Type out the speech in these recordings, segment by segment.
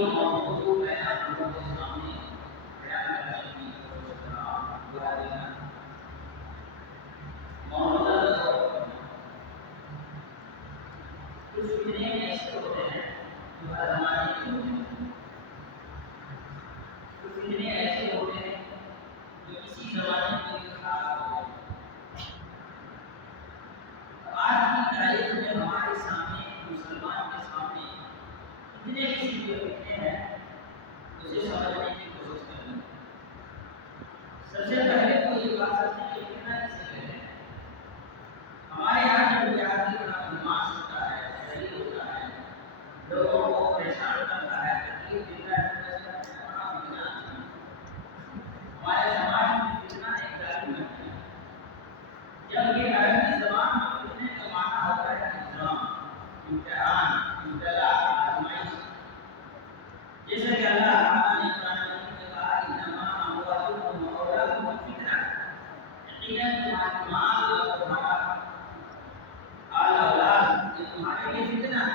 جو موضوع میں آپ لوگوں کے سامنے بیان کرنے کی کوشش کر رہا ہوں برا دینا موجودہ دور میں کچھ فتنے ایسے ہوتے ہیں جو ہر زمانے کے ہوتے ہیں، کچھ فتنے ایسے ہوتے ہیں جو کسی زمانے کے لیے خاص ہوتے ہیں۔ آج کی تاریخ میں ہمارے سامنے مسلمان کے سامنے اتنے قسم کے فتنے ہیں اسے سمجھنے کی کوشش کریں۔ سب سے پہلے تو یہ بات سمجھیں کہ فتنہ کسے کہتے ہیں۔ ہمارے یہاں جو بنیادی بنا بدماش ہوتا ہے، شہید ہوتا ہے، لوگوں کو پریشان کرتا ہے، تکلیف دیتا ہے، ہمارے سماج میں فتنہ ایک ظاہری ہے۔ جبکہ عربی زبان میں فتنے کا معنی ہوتا ہے الزام، امتحان، ابتلا، آزمائش۔ جیسے کہ اللہ تعالیٰ نے قرآن کریم میں کہا انما اموالکم واولادکم فتنہ، یقیناً تمہارے مال اور تمہارا آل اولاد یہ تمہارے لیے فتنہ ہے۔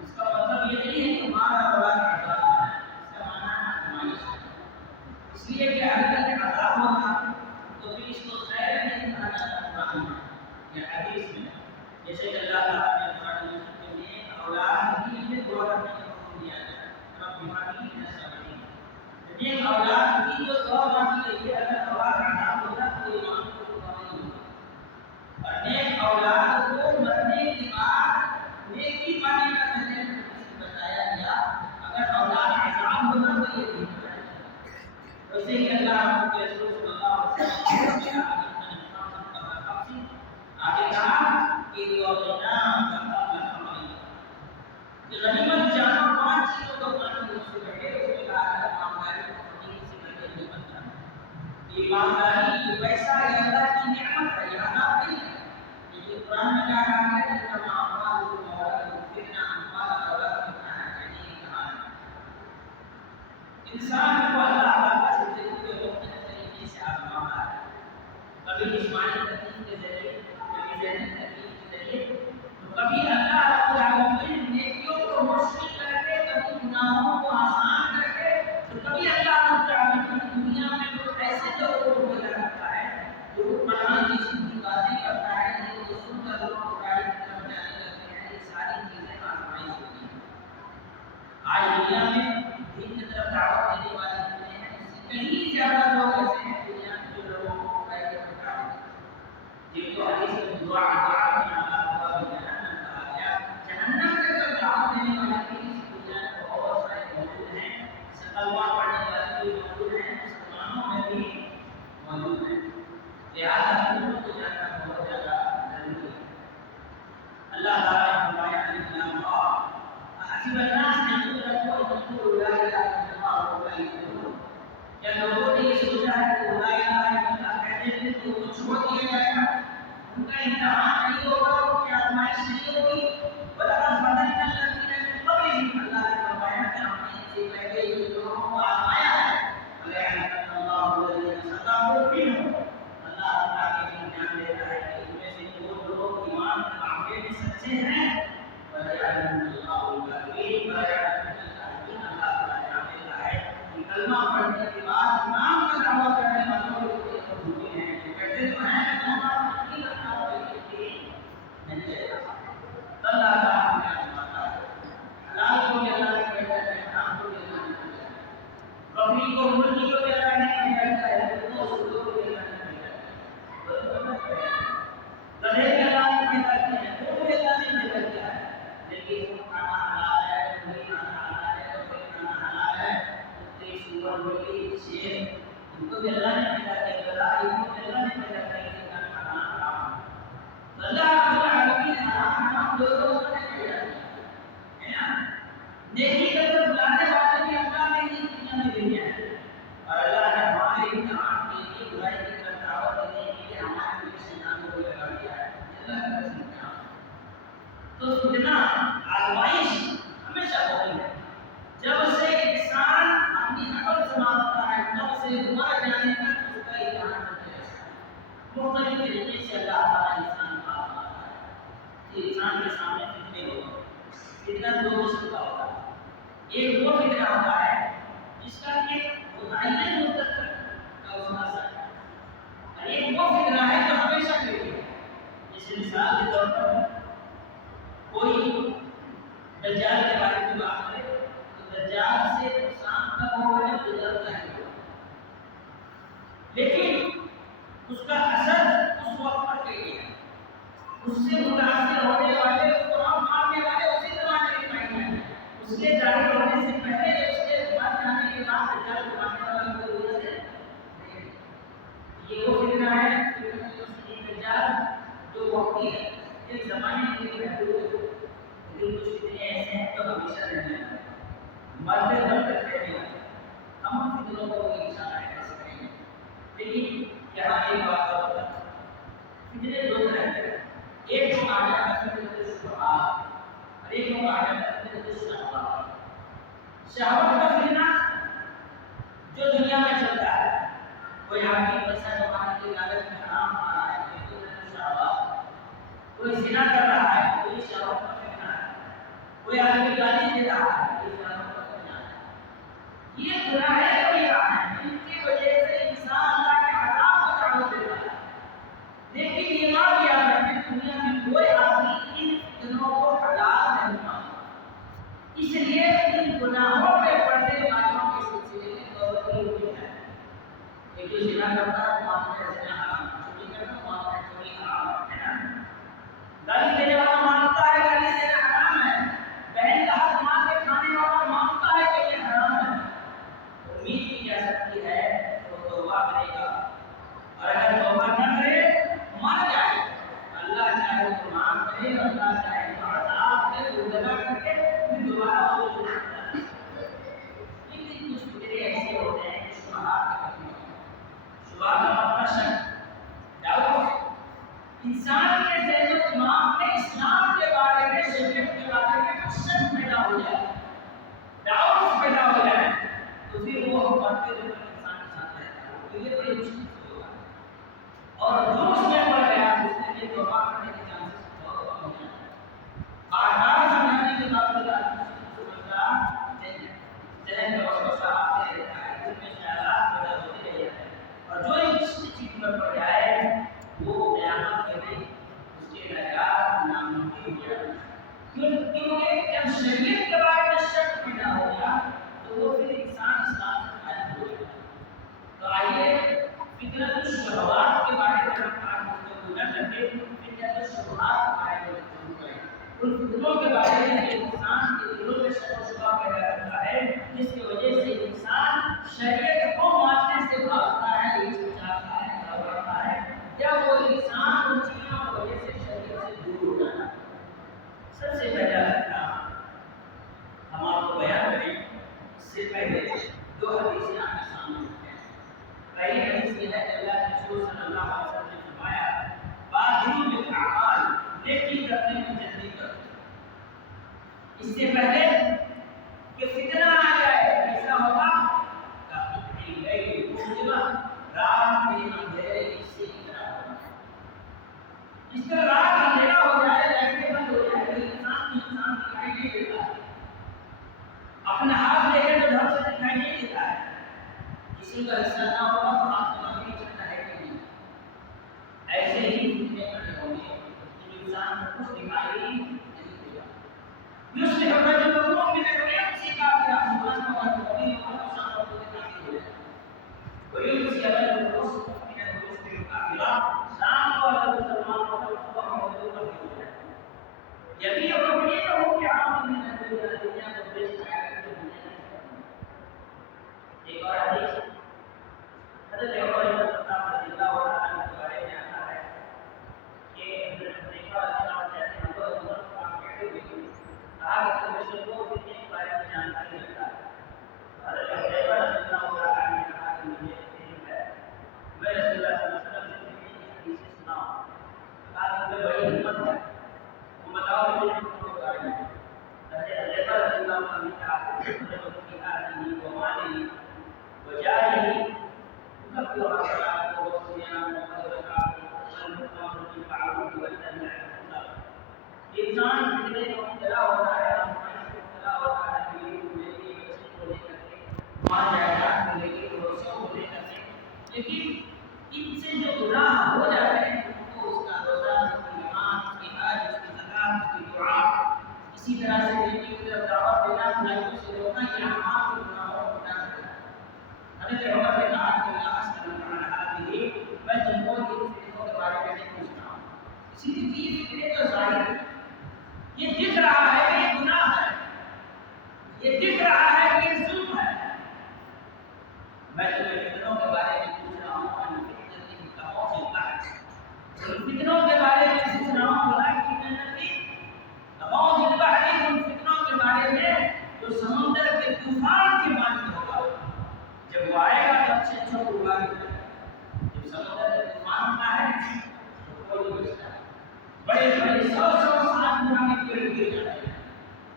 اس کا مطلب یہ نہیں ہے کہ تمہارا اولاد عذاب ہے، اس کا معنی ہے آزمائش ہے۔ اس لیے کہ اگر عذاب ہوگا تو پھر اس کو خیر نہیں کہا جاتا قرآن میں یا حدیث میں۔ جیسے کہ اللہ تعالیٰ نے قرآن مجید کے لیے اولاد کے لیے دعا کرنے کا حکم دیا ہے، رب بیماری نہ سمجھیں۔ لیکن اولاد کی جو دعا مانگی گئی ہے، اگر اولاد عذاب ہوگا تو ایمان کو دعا نہیں ہوگا۔ اور نیک اولاد کو مرنے کے بعد نیکی پانے کا تجربہ بتایا گیا، اگر اولاد عذاب ہوگا تو یہ نہیں ہوگا۔ ویسے ہی اللہ کے رسول صلی اللہ علیہ وسلم نے آگے کہا کہ غنیمت جانو 5 چیزوں کو ماننے سے پہلے اس نے کہا کہ ایمانداری کو پڑھنے سے پہلے نہیں بنتا۔ ایمانداری یہ پیسہ یہ اللہ کی نعمت ہے، یہ عذاب نہیں ہے۔ لیکن قرآن میں کیا کہا ہے کہ انما اموالکم واولادکم فتنہ، اموال اور اولاد فتنہ ہے، یعنی یہ کہا ہے انسان کو اللہ تعالیٰ زندگی کے مختلف طریقے سے آزماتا ہے، کبھی جسمانی تکلیف کے ذریعے، کبھی ذہنی تکلیف کے ذریعے، تو کبھی اللہ رب العالمین نیکیوں کو مشکل کر کے، کبھی گناہوں کو آسان کر کے، تو کبھی اللہ رب العالمین دنیا میں کچھ ایسے لوگوں کو پیدا کرتا ہے جو حکمران کی سیدھی باتیں کرتا ہے، جن کو سن کر لوگ برائی کی طرف جانے لگتے ہیں۔ یہ ساری چیزیں آزمائش ہوتی ہیں۔ آج دنیا میں دین کی طرف دعوت دینے والے ہوتے ہیں، اس سے کہیں زیادہ لوگ ایسے ہیں دنیا میں جو لوگوں کو برائی کی طرف دعوت دیتے ہیں، جن کو حدیث میں دعا میں اللہ جہنم کہا گیا۔ جہنم کی طرف دعوت دینے والے بھی اس دنیا میں بہت سارے موجود ہیں، کلمہ پڑھنے والے بھی موجود ہیں، مسلمانوں میں بھی موجود ہیں۔ لہٰذا ہم کو جاننا بہت زیادہ ضروری ہے۔ اللہ تعالیٰ نے فرمایا حسب الناس ان يتركوا ان يقولوا لا اله الا الله وهم يشركون۔ کیا لوگوں نے یہ سوچا ہے کہ لا الہ الا اللہ کہتے ہیں تو وہ چھوڑ دیا جائے گا، ان کا امتحان نہیں ہوگا، ان کی آزمائش نہیں ہوگی؟ وَلَقَدْ فَتَنَّا الَّذِينَ مِن قَبْلِهِمْ، اللہ نے فرمایا کہ ہم نے ان سے پہلے یہ لوگوں کو آزمایا ہے۔ وَلَيَعْلَمَنَّ اللَّهُ الَّذِينَ صَدَقُوا مِنْهُمْ، اللہ تعالیٰ کے امتحان لیتا ہے کہ ان میں سے جو لوگ ایمان کے معاملے میں سچے ہیں، وَلَيَعْلَمَنَّ اللَّهُ الْكَاذِبِينَ، وَلَيَعْلَمَنَّ الْكَاذِبِينَ، اللہ تعالیٰ جان لیتا ہے کہ کلمہ پڑھنے کے بعد ایمان کا دعویٰ کرنے والوں کو جھوٹے ہیں، جو کہتے تو ہیں کہ ہمارا نہیں لگتا اور یہ نہیں رہتا۔ اللہ تعالیٰ ہمیں آزماتا ہے، حلال کو بھی اللہ نے کہتا ہے، حرام کو بھی اللہ نے کہتا ہے، بکری کو مرغی کو بھی اللہ نے کہتا ہے، دونوں سودوں کو بھی اللہ نے کہتا ہے، گدھے بھی اللہ نے کہتا ہے، وہ بھی اللہ نے کہتا ہے۔ لیکن کھانا حلال ہے، کوئی کھانا حلال ہے، کوئی کھانا حلال ہے، کتے، سور، بلی، شیر، ان کو بھی اللہ نے پیدا کیا، گدھا ان کو بھی اللہ نے پیدا کیا، لیکن کھانا حرام ہے۔ اللہ رب العالمین حرام دونوں کو نے پیدا کیا ہے نا۔ نیکی کی طرف بلانے والے بھی اللہ نے اس دنیا میں بھیجا ہے، اور اللہ نے ہمارے امتحان کے لیے برائی کی طرف دعوت دینے کے لیے ہمارے لیے شیطان کو بھی لگا دیا ہے۔ اللہ کا امتحان تو فتنہ آزمائش ہمیشہ ہوتی ہے۔ جب سے انسان اپنی عقل سنبھالتا ہے تب سے مر جانے تک اس کا امتحان چلتا ہے۔ مختلف طریقے سے اللہ تعالیٰ انسان کو آزماتا ہے۔ انسان کے سامنے فتنے ہوتے ہیں، فتنہ دو قسم کا ہوتا ہے۔ ایک وہ فتنہ ہوتا ہے جس کا ایک متعین مدت کا اس کا اثر ہے، اور ایک وہ فتنہ ہے جو ہمیشہ کے لیے ہے۔ جیسے مثال کے طور پر کوئی دجال کے بارے میں بات کرے تو دجال سے نقصان کا ہوگا گزرتا ہے، لیکن اس کا اثر اس وقت پر کے لیے ہے۔ اس سے متاثر ہونے والے، اس کو ہم ماننے والے اسی زمانے کے معنی ہیں، اس کے ظاہر ہونے سے پہلے یا اس کے بعد جانے کے بعد دجال کو ماننے والا کوئی وجہ سے نہیں۔ یہ وہ فتنہ ہے دجال جو وقتی ہے، ایک زمانے کے لیے محدود ہے، لیکن کچھ فتنے ایسے ہیں جو ہمیشہ رہنے والے ہیں، مرتے دم تک رہنے والے ہیں۔ ہم ان فتنوں کو کوئی اشارہ نہیں کر سکیں گے، لیکن یہاں ایک بات اور ہوتا ہے، فتنے دو طرح کے ہیں، ایک کو کہا جاتا ہے فتنۃ الشبہات اور ایک کو کہا جاتا ہے فتنۃ الشہوات۔ شہوت کا فتنہ جو دنیا میں چلتا ہے، کوئی آدمی پیسہ کمانے کے لالچ میں حرام کھا رہا ہے، یہ فتنۃ الشہوات، کوئی زنا کر رہا ہے، کوئی شہوت کا فتنہ ہے، کوئی آدمی گالی دے رہا ہے، یہ شہوت کا فتنہ ہے۔ یہ گناہ کبیرہ ہیں جن کی وجہ سے انسان اللہ کے عذاب کو دعوت دیتا ہے، لیکن یہ بات یاد رکھیں دنیا میں کوئی آدمی ان فتنوں کو حلال نہیں مانتا، اس لیے ان گناہوں میں پڑنے والوں کے سلسلے میں دولت ہوئی ہے۔ ایک جو زنا کرتا ہے مانتا ہے زنا حرام ہے، چوری کرتا ہے مانتا ہے چوری حرام ہے نا، گالی دینے والا مانتا ہے گالی دینا حرام ہے، بہن کا حق مار کے کھانے والا مانتا ہے کہ یہ حرام ہے۔ امید کی جا سکتی ہے وہ توبہ کرے گا، اور اگر توبہ نہ کرے مر جائے، اللہ چاہے تو معاف کرے، اللہ چاہے تو عذاب دے گناہ کر کے پھر دوبارہ وہ ہو جاتا ہے۔ لیکن کچھ فتنے ایسے ہوتے ہیں کہ شبہات کا فتنہ ہوتا ہے۔ شبہ کا مطلب شک، ڈاؤٹ۔ انسان کے ذہن و دماغ میں اسلام کے بارے میں، شریعت کے بارے میں کچھ شک پیدا ہو جائے، ڈاؤٹ پیدا ہو جائے، تو پھر وہ مرتے دن تک انسان کے ساتھ رہتا ہے، تو یہ بڑی مشکل سے ہوگا، اور جو اس میں پڑ گیا اس کے لیے توبہ کرنے کے چانسز بہت کم ہو جاتے ہیں۔ بار سمجھانے کے باوجود آدمی سمجھتا نہیں ہے، ذہن میں وسوسہ آتے رہتا ہے، دل میں خیالات پیدا ہوتے رہتے ہیں، اور جو اس چیز پر پڑ جائے وہ قیامت کے دن اس کے نجات ناممکن ہو جاتی ہے۔ کیونکہ جب شریعت کے بارے میں شک پیدا ہو گیا تو وہ پھر انسان اسلام سے خارج ہو جاتا ہے۔ تو آئیے فتنۃ الشہوات کے بارے میں ہم آج گفتگو نہ کرتے، فتنۃ الشبہات کے بارے میں گفتگو کریں، ان فتنوں کے بارے میں جو انسان کے دلوں میں شک و شبہ پیدا کرتا ہے، جس کی وجہ سے انسان شریعت کو ماننے سے بھاگتا ہے، ہچکچاتا ہے، گھبراتا ہے، یا وہ انسان ان چیزوں کی وجہ سے شریعت سے دور ہو جاتا ہے۔ سب سے پہلا کام ہم آپ کو بیان کریں، اس سے پہلے دو حدیثیں آپ کے سامنے رکھتے ہیں۔ پہلی حدیث یہ ہے کہ اللہ کے رسول صلی اللہ علیہ وسلم نے فرمایا بادروا بالاعمال، نیکی کرنے میں جلدی کرو، اس سے پہلے کہ فتنہ آ جائے۔ ایسا ہوگا رات میں اندھیرے سے جس طرح رات اندھیرا ہو جائے، لائٹیں بند ہو جائے تو انسان دکھائی نہیں دیتا ہے، اپنا ہاتھ دیکھے تو ڈھنگ سے دکھائی نہیں دیتا ہے، کسی کا حصہ نہ ہوگا تو آپ کو نہیں چلتا ہے کہ نہیں۔ ایسے ہی فتنے کھڑے ہوں گے کہ انسان کو کچھ دکھائی نہیں دے گا۔ یصلح الرجل المؤمن ويمسي كافرا سبحانه وتعالى وشان کو دکھائی دے گا، ويمسي الرجل المؤمن ويصبح كافرا شام کو اللہ مسلمان کو صبح موجود کر دے گا۔ یبیع دینہ بعرض من الدنیا، دنیا کو بیچتا ہے دنیا میں۔ ایک اور حدیث حضرت عمر بن خطاب رضی اللہ عنہ کے بارے میں آتا ہے کہ حضرت حذیفہ رضی اللہ عنہ کہتے ہیں وہ عمر خطاب کہتے ہوئے کہا کہ مجھے وہ فتنے کے بارے میں جانکاری رکھتا ہے۔ حضرت حذیفہ رضی اللہ عنہ نے کہا کہ مجھے علم ہے، میں رسول اللہ صلی اللہ علیہ وسلم سے فتنے کی حدیثیں سناؤں۔ کہا کہ مجھے بڑی ہمت ہے، تم بتاؤ مجھے فتنوں کے بارے میں۔ حضرت حذیفہ رضی اللہ عنہ نے کہا کہ مجھے کی آدمی و مالی وجاهه تكفر الصلاة والصيام والزكاة والمطعم بالمعروف والنهي عن المنكر۔ انسان فتنے میں مبتلا ہوتا ہے، مبتلا ہوتا ہے، مال جائیداد کو لے کے بھروسوں کو لے کر کے، لیکن ان سے جو گناہ ہو جاتے ہیں ان کو اس کا روزہ، اس کی نماز، اس کی حج، اس کی زکات، اس کی دعا، اسی طرح سے نیکی کی طرف دعوت دینا، برائیوں سے روکنا، یہ اعمال کو گناہوں کو ہٹا دینا۔ حضرت عمر نے کہا کہ اللہ سبحانہ وتعالی بھی میں تم کو ان فتنوں کے بارے میں نہیں پوچھتا ہوں، اسی لیے یہ فتنے تو ظاہر ہے، یہ دکھ رہا ہے کہ یہ گناہ ہے، یہ دکھ رہا ہے کہ یہ ظلم ہے، میں تمہیں فتنوں کے بارے میں پوچھ رہا ہوں، ان فتنوں کا خوف ہوتا ہے، ان فتنوں کے بارے میں پوچھ رہا ہوں، بلا کہ جنتی تمام البحر، ان فتنوں کے بارے میں جو سمندر کے طوفان کے مانند ہوگا، جب وہ آئے گا تو اچھے اچھے اڑا دے گا، جب سمندر کا طوفان ہوتا ہے تو کوئی نہیں بچتا ہے، بڑے بڑے 100 سال پرانے پیڑ گر جاتے ہیں،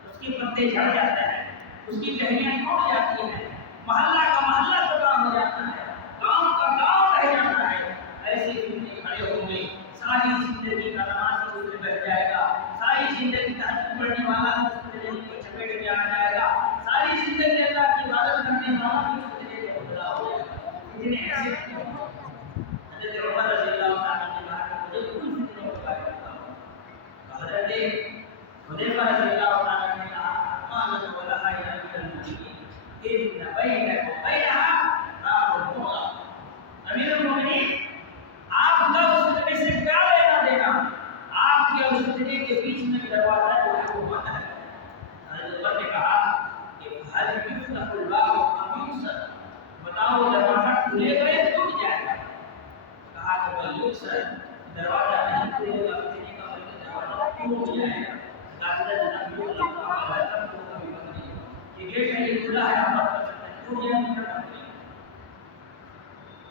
اس کے پتے جھڑ جاتے ہیں، اس کی ٹہنیاں ٹوٹ جاتی ہیں، محلہ کا محلہ تباہ ہو جاتا ہے، گاؤں کا گاؤں رہ جاتا ہے، ایسے فتنے کھڑے ہوں گے، ساری زندگی کا نماز اس میں بہ جائے گا، ساری زندگی تہجد پڑھنے والا اس فتنے کو چپیٹ میں آ جائے گا، ساری زندگی اللہ کی عبادت کرنے والا بھی اس فتنے میں مبتلا ہو جائے گا، اتنے ایسے فتنے ہوں گے۔ حضرت عمر رضی اللہ عنہ نے کہا کہ مجھے کن فتنوں کے بارے میں بتاؤ، حضرت حذیفہ رضی اللہ عنہ نے کہا قال ولها الى المؤمنين ان بينك وبينها باب الطلاق، امیر المؤمنین آپ کا اس فتنے سے کیا لینا دینا، آپ کے اس فتنے کے بیچ میں دروازہ جو ہے وہ بند ہے۔ حضرت عمر نے کہا کہ حل یفتح الباب ام یکسر، بتاؤ دروازہ کھلے گا یا ٹوٹ جائے گا، کہا کہ بل یکسر، دروازہ نہیں کھلے گا فتنے کا بلکہ دروازہ ٹوٹ جائے گا، یہ گیٹ ہے یہ کھلا ہے آپ بند کر سکتے ہیں، ٹوٹ جائے گا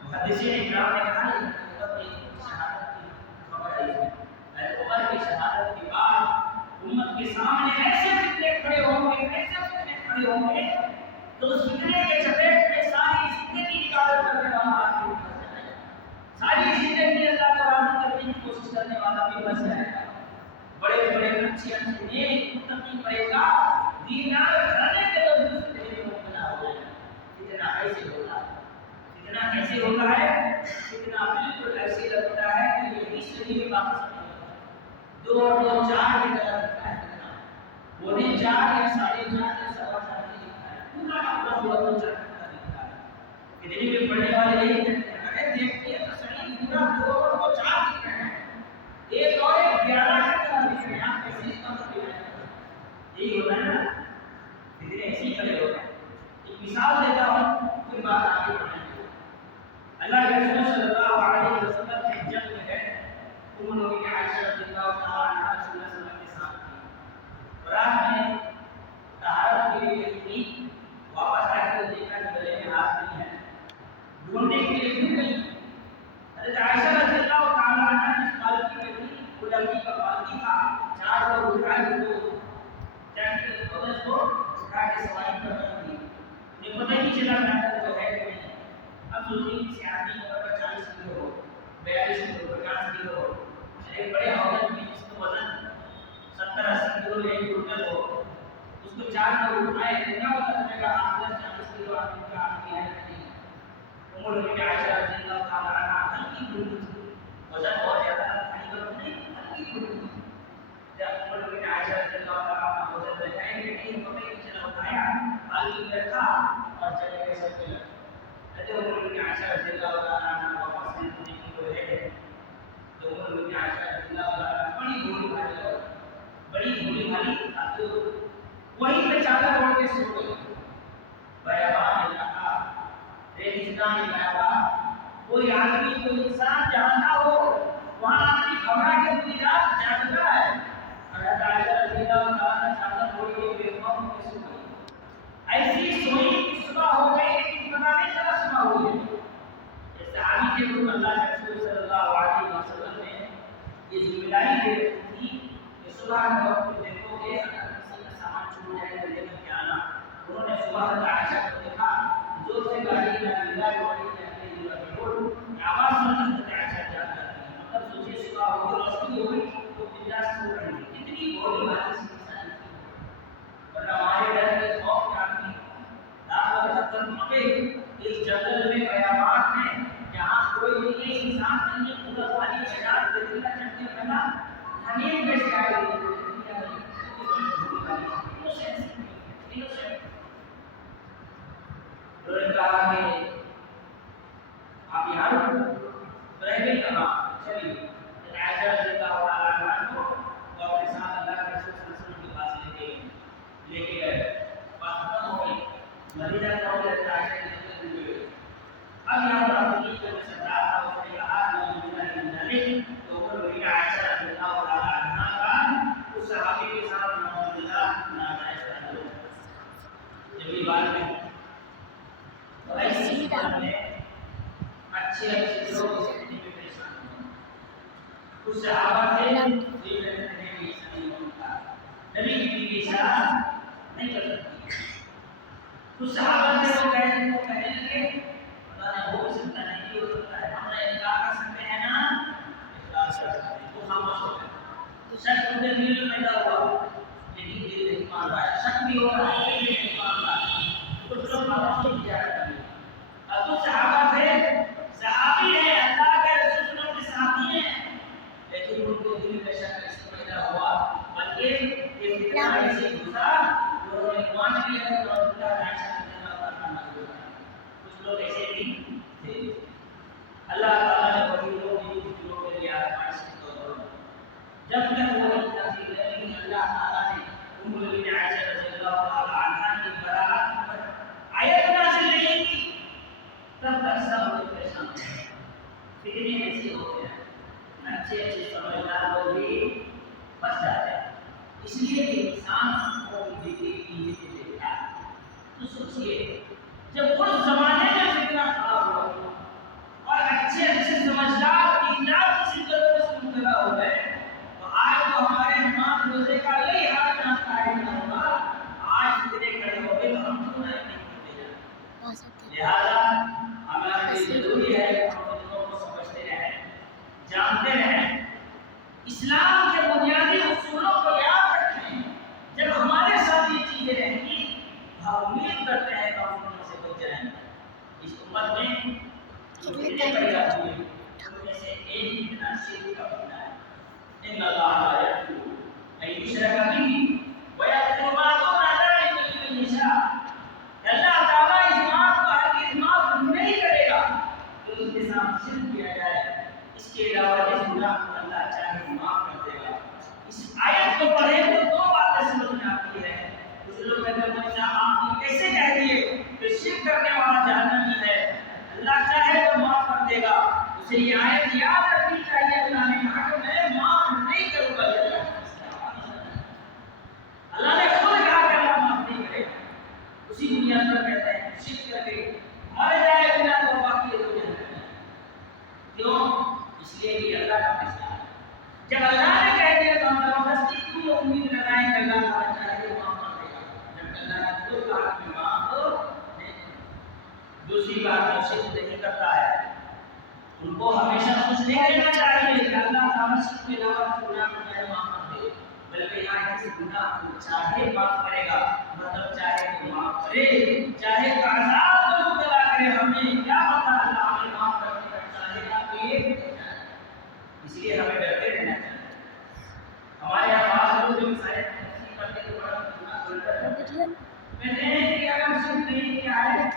محدثین اکرام نے کہا یہ حکومت کی شہادت کی خبر ہے، عمر کی شہادت کے بعد امت کے سامنے ایسے فتنے کھڑے ہوں گے، ایسے فتنے کھڑے ہوں گے تو اس فتنے کے چپیٹ میں ساری زندگی عبادت کرنے والا آدمی پھنس جائے گا، ساری زندگی اللہ کو راضی کرنے کی کوشش کرنے والا بھی پھنس جائے گا، بڑے بڑے اچھے اچھے نیک متقی پرہیزگار دیندار گھرانے کے لوگ اس فتنے میں مبتلا ہو جائیں گے۔ فتنہ ایسے ہوتا ہے، فتنہ کیسے ہوتا ہے، فتنہ بالکل ایسے لگتا ہے کہ یہ اس صدی میں واپس نہیں ہوتا، 2 اور 2 4 کی طرح لگتا ہے فتنہ، وہ نہیں 4 یا 4.5 یا 4.25 نہیں لکھتا ہے، پورا کا پورا 2 اور 2 4 کی طرح لکھتا ہے۔ فتنے میں پڑھنے والے یہی کہتے ہیں اگر دیکھتے ہیں تو صحیح پورا 2 اور 2 4 لکھ رہے ہیں، ایک اور ایک 11 کی طرح لکھ رہے ہیں، آپ کیسے اس کا مطلب ہے، یہی ہوتا ہے نا، فتنے ایسے کھڑے ہوتے ہیں۔ ایک مثال دیتا ہوں، کوئی بات آگے بڑھیں گے۔ اللہ کے رسول صلی اللہ علیہ وسلم ایک جنگ میں گئے، ام المؤمنین عائشہ رضی اللہ تعالی عنہا رسول اللہ صلی اللہ علیہ وسلم کے ساتھ تھی، رات میں طہارت کے لیے گئی تھی، واپس آ کے دیکھا کہ گلے میں ہاتھ نہیں ہے، ڈھونڈنے کے لیے پھر گئی، حضرت عائشہ رضی اللہ تعالی عنہا جس پالکی میں تھی وہ لکڑی کا پالکی تھا، 4 لوگ اٹھائے کو جنگ کے قدس کو اٹھا کے سواری پر رکھ دی، انہیں پتہ ہی نہیں چلا کہ وہ ہے کہ نہیں۔ اب سوچیں کہ آدمی کا 40 کلو ہو، 42 کلو، 50 کلو ہو، ایک بڑے عورت بھی جس کا وزن 70-80 کلو ایک کنٹل ہو، اس کو 4 لوگ اٹھائے، کتنا پتہ چلے گا آپ 40 کلو آدمی کا آدمی ہے کہ نہیں۔ ام المؤمنین عائشہ رضی اللہ تعالی عنہا ہلکی پھلکی تھی، وزن بہت زیادہ بھاری نہیں، ہلکی پھلکی تھی، جب ام المؤمنین عائشہ رضی اللہ تعالی عنہا وزن بٹھائیں گے نہیں، پتہ ہی چلا اٹھایا، پالکی میں رکھا اور چلے گئے سب کے لگے۔ حضرت ام المؤمنین عائشہ رضی اللہ تعالی عنہا واپس سے کی کو ہے تو ام المؤمنین عائشہ رضی اللہ تعالی عنہا بڑی بھولی بھالی اور بڑی بھولی بھالی تو وہیں پہ چادر اوڑھ کے سو گئی، بیابان علاقہ، ریگستان علاقہ، کوئی آدمی کوئی انسان جہاں نہ ہو وہاں آدمی گھبرا کے پوری رات جاگتا ہے، حضرت عائشہ رضی اللہ تعالی عنہا چادر اوڑھ کے بے خوف ہو کے سو گئی، ایسی سوئی کہ صبح ہو گئی لیکن پتہ نہیں چلا صبح ہو گئی۔ صحابی کے اوپر اللہ کے رسول صلی اللہ علیہ وسلم نے یہ ذمہ داری دے رکھی تھی کہ صبح کے وقت دیکھو گے اگر کسی کا سامان چھوٹ جائے تو لے کر کے آنا۔ انہوں نے صبح حضرت عائشہ کو دیکھا، زور سے گاڑی میں اللہ گاڑی میں آواز سنی، حضرت عائشہ جاگ جاتی ہے، مطلب سوچے صبح ہو گئی، روشنی ہو گئی تو بنداس سو رہی ہے، کتنی بھولی بھالی سی انسان تھی، ورنہ ہمارے ڈر کے خوف میں آدمی رات کو تک مکے نبی کی بیوی شراب نہیں کر سکتی. کچھ صحابہ سے وہ کہنے لگے پتہ نہیں ہو سکتا نہیں ہو سکتا ہے, ہم نے انکار کر سکتے ہیں نا, اقرار کر سکتے ہیں. وہ خاموش ہو گئے. شک ان کے دل میں پیدا ہوا, لیکن دل نہیں مان رہا ہے. شک بھی ہو رہا ہے, دل نہیں مان رہا ہے. کچھ لوگ خاموش ہو جا رہے ہیں. اب کچھ صحابہ تھے, صحابی ہیں, اللہ کے رسول اللہ کے صحابی ہیں, لیکن ان کے دل میں شک اس لیے پیدا ہوا بلکہ یہ فتنہ ایسے گھسا انہوں نے مان لیا کہ رسول اللہ عائشہ رضی اللہ عنہا معلوم ہے. کچھ لوگ ایسے بھی تھے. اللہ تعالیٰ نے وہی لوگ دلوں کے لیے آزمائش کی طور پر جب تک وہ نازل نہیں, اللہ تعالیٰ نے ام المؤمنین عائشہ رضی اللہ عنہا کی برات پر آیت نازل نہیں کی, تب تک سب لوگ پریشان تھے. فتنے ایسے ہوتے ہیں, اچھے اچھے سمجھدار لوگ بھی پھنس جاتے ہیں. اس لیے کہ انسان کو دیکھنے کے لیے دیکھتا ہے. تو سوچیے جب اس زمانے میں فتنہ کھڑا ہوا اور اچھے اچھے سمجھدار دیندار کسی طرح سے مبتلا ہو گئے, تو آج تو ہمارے امام روزے کا یہی حال نہ قائم نہ ہوگا. آج فتنے کھڑے ہو گئے تو ہم کیوں نہیں کرتے جائیں. لہٰذا ہمارے لیے ضروری ہے کہ ہم فتنوں کو سمجھتے رہیں, جانتے رہیں, اسلام کے بنیادی اصولوں کو یاد رکھیں. جب ہمارے ساتھ یہ چیزیں رہیں گی ہم امید کرتے ہیں کہ ہم فتنوں سے بچ جائیں گے. اس امت میں جو فتنے پیدا ہوئے ان میں سے ایک فتنہ شرک کا فتنہ ہے. ان اللہ لا یغفر ان یشرک بہ ویغفر ما دون ذلک لمن یشاء. اللہ تعالیٰ اس بات کو ہرگز معاف نہیں کرے گا کہ اس کے ساتھ شرک کیا جائے. اس کے علاوہ جس گناہ کو اللہ چاہے معاف کر دے گا. اس آیت کو پڑھیں تو دو باتیں سمجھ میں آتی ہے. کچھ لوگ کہتے ہیں کہ آپ نے کیسے کہہ دیے کہ شرک کرنے والا جہنمی ہے, اللہ چاہے تو معاف کر دے گا. اسے یہ آیت یاد رکھنی چاہیے. اللہ نے کہا کہ میں معاف نہیں کروں گا. اللہ نے خود کہا کہ اللہ معاف نہیں کرے گا. اسی بنیاد پر کہتے ہیں شرک کر کے مر جائے بنا تو باقی ہو جائے. کیوں؟ اس لیے کہ اللہ کا فیصلہ ہے. جب اللہ نے کہہ دیا تو ہم زبردستی کیوں امید لگائیں کہ اللہ تعالیٰ چاہے تو معاف کر دے گا, جب اللہ نے خود کہا کہ معاف نہیں. دوسری بات جو شرک نہیں کرتا ہے ان کو ہمیشہ خوش نہیں رہنا چاہیے کہ اللہ تعالیٰ شرک کے علاوہ گناہ کو چاہے معاف کر دے, بلکہ یہاں کسی گناہ کو چاہے معاف کرے گا. مطلب چاہے تو معاف کرے, چاہے تو عذاب کو مبتلا کرے. ہمیں کیا پتا اللہ ہمیں معاف کرنے کا چاہے گا کہ اس لیے ہمیں ڈرتے رہنا چاہیے. ہمارے یہاں بعض لوگ جو مسائل تفصیل کرتے ہیں بڑا گناہ کرتے ہیں, کہتے ہیں کہ اگر شرک نہیں کیا ہے